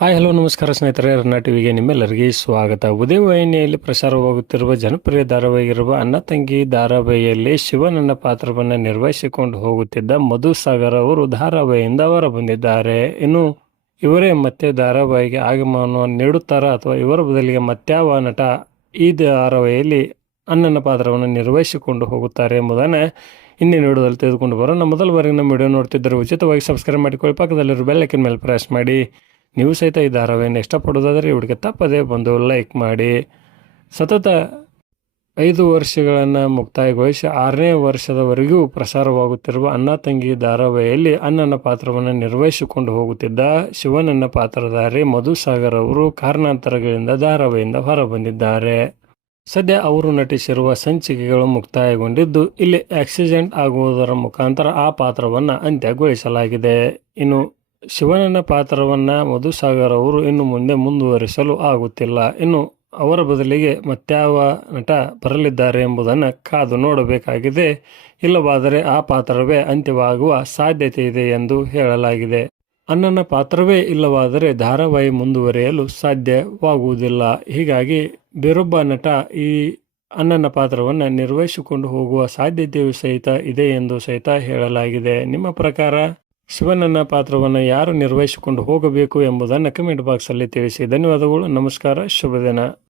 Hi, hello, ನಮಸ್ಕಾರ ಸ್ನೇಹಿತರೆ ರನ್ನ ಟಿವಿಗೆ ನಿಮ್ಮೆಲ್ಲರಿಗೆ ಸ್ವಾಗತ. ಉದಯ ವಾಹಿನಿಯಲ್ಲಿ ಪ್ರಸಾರವಾಗುತ್ತಿರುವ ಜನಪ್ರಿಯ ಧಾರಾವಾಹಿಗಿರುವ ಅಣ್ಣ ತಂಗಿ ಧಾರಾವಾಹಿಯಲ್ಲಿ ಶಿವನನ್ನ ಪಾತ್ರವನ್ನು ನಿರ್ವಹಿಸಿಕೊಂಡು ಹೋಗುತ್ತಿದ್ದ ಮಧು ಸಾಗರ್ ಅವರು ಧಾರಾವಾಹಿಯಿಂದ ಹೊರ ಬಂದಿದ್ದಾರೆ ಇನ್ನು ಇವರೇ ಮತ್ತೆ ಧಾರಾವಾಹಿಗೆ ಆಗಮನವನ್ನು ನೀಡುತ್ತಾರಾ ಅಥವಾ ಇವರ ಬದಲಿಗೆ ಮತ್ಯಾವ ನಟ ಈ ಧಾರಾವಾಹಿಯಲ್ಲಿ ಅಣ್ಣನ ಪಾತ್ರವನ್ನು ನಿರ್ವಹಿಸಿಕೊಂಡು ಹೋಗುತ್ತಾರೆ ಎಂಬುದನ್ನು ಇನ್ನೇ ನೋಡೋದಲ್ಲಿ ತೆಗೆದುಕೊಂಡು ಬರೋಣ. ಮೊದಲ ಬಾರಿಗೆ ನಮ್ಮ ವಿಡಿಯೋ ನೋಡ್ತಿದ್ದರೆ ಉಚಿತವಾಗಿ ಸಬ್ಸ್ಕ್ರೈಬ್ ಮಾಡಿಕೊಳ್ಳಿ. ಪಕ್ಕದಲ್ಲಿರೋ ಬೆಲ್ಲೈಕಿನ ಮೇಲೆ ಪ್ರೆಸ್ ಮಾಡಿ. ನೀವು ಸಹಿತ ಈ ಧಾರಾವಾಹಿಯನ್ನು ಇಷ್ಟಪಡೋದಾದರೆ ಇವರಿಗೆ ತಪ್ಪದೇ ಬಂದು ಲೈಕ್ ಮಾಡಿ. ಸತತ ಐದು ವರ್ಷಗಳನ್ನು ಮುಕ್ತಾಯಗೊಳಿಸಿ ಆರನೇ ವರ್ಷದವರೆಗೂ ಪ್ರಸಾರವಾಗುತ್ತಿರುವ ಅಣ್ಣ ತಂಗಿ ಧಾರಾವಾಹಿಯಲ್ಲಿ ಅಣ್ಣನ ಪಾತ್ರವನ್ನು ನಿರ್ವಹಿಸಿಕೊಂಡು ಹೋಗುತ್ತಿದ್ದ ಶಿವನನ್ನ ಪಾತ್ರಧಾರಿ ಮಧುಸಾಗರ್ ಅವರು ಕಾರಣಾಂತರಗಳಿಂದ ಧಾರಾವಾಹಿಯಿಂದ ಹೊರಬಂದಿದ್ದಾರೆ. ಸದ್ಯ ಅವರು ನಟಿಸಿರುವ ಸಂಚಿಕೆಗಳು ಮುಕ್ತಾಯಗೊಂಡಿದ್ದು, ಇಲ್ಲಿ ಆಕ್ಸಿಡೆಂಟ್ ಆಗುವುದರ ಮುಖಾಂತರ ಆ ಪಾತ್ರವನ್ನು ಅಂತ್ಯಗೊಳಿಸಲಾಗಿದೆ. ಇನ್ನು ಶಿವನನ್ನ ಪಾತ್ರವನ್ನ ಮಧುಸಾಗರ್ ಅವರು ಇನ್ನು ಮುಂದೆ ಮುಂದುವರಿಸಲು ಆಗುತ್ತಿಲ್ಲ. ಇನ್ನು ಅವರ ಬದಲಿಗೆ ಮತ್ಯಾವ ನಟ ಬರಲಿದ್ದಾರೆ ಎಂಬುದನ್ನು ಕಾದು ನೋಡಬೇಕಾಗಿದೆ. ಇಲ್ಲವಾದರೆ ಆ ಪಾತ್ರವೇ ಅಂತ್ಯವಾಗುವ ಸಾಧ್ಯತೆ ಇದೆ ಎಂದು ಹೇಳಲಾಗಿದೆ. ಅಣ್ಣನ ಪಾತ್ರವೇ ಇಲ್ಲವಾದರೆ ಧಾರಾವಾಹಿ ಮುಂದುವರಿಯಲು ಸಾಧ್ಯವಾಗುವುದಿಲ್ಲ. ಹೀಗಾಗಿ ಬೇರೊಬ್ಬ ನಟ ಈ ಅಣ್ಣನ ಪಾತ್ರವನ್ನು ನಿರ್ವಹಿಸಿಕೊಂಡು ಹೋಗುವ ಸಾಧ್ಯತೆಯು ಸಹಿತ ಇದೆ ಎಂದು ಸಹಿತ ಹೇಳಲಾಗಿದೆ. ನಿಮ್ಮ ಪ್ರಕಾರ? ಶಿವನನ್ನ ಪಾತ್ರವನ್ನು ಯಾರು ನಿರ್ವಹಿಸಿಕೊಂಡು ಹೋಗಬೇಕು ಎಂಬುದನ್ನು ಕಮೆಂಟ್ ಬಾಕ್ಸಲ್ಲಿ ತಿಳಿಸಿ. ಧನ್ಯವಾದಗಳು ನಮಸ್ಕಾರ ಶುಭ ದಿನ.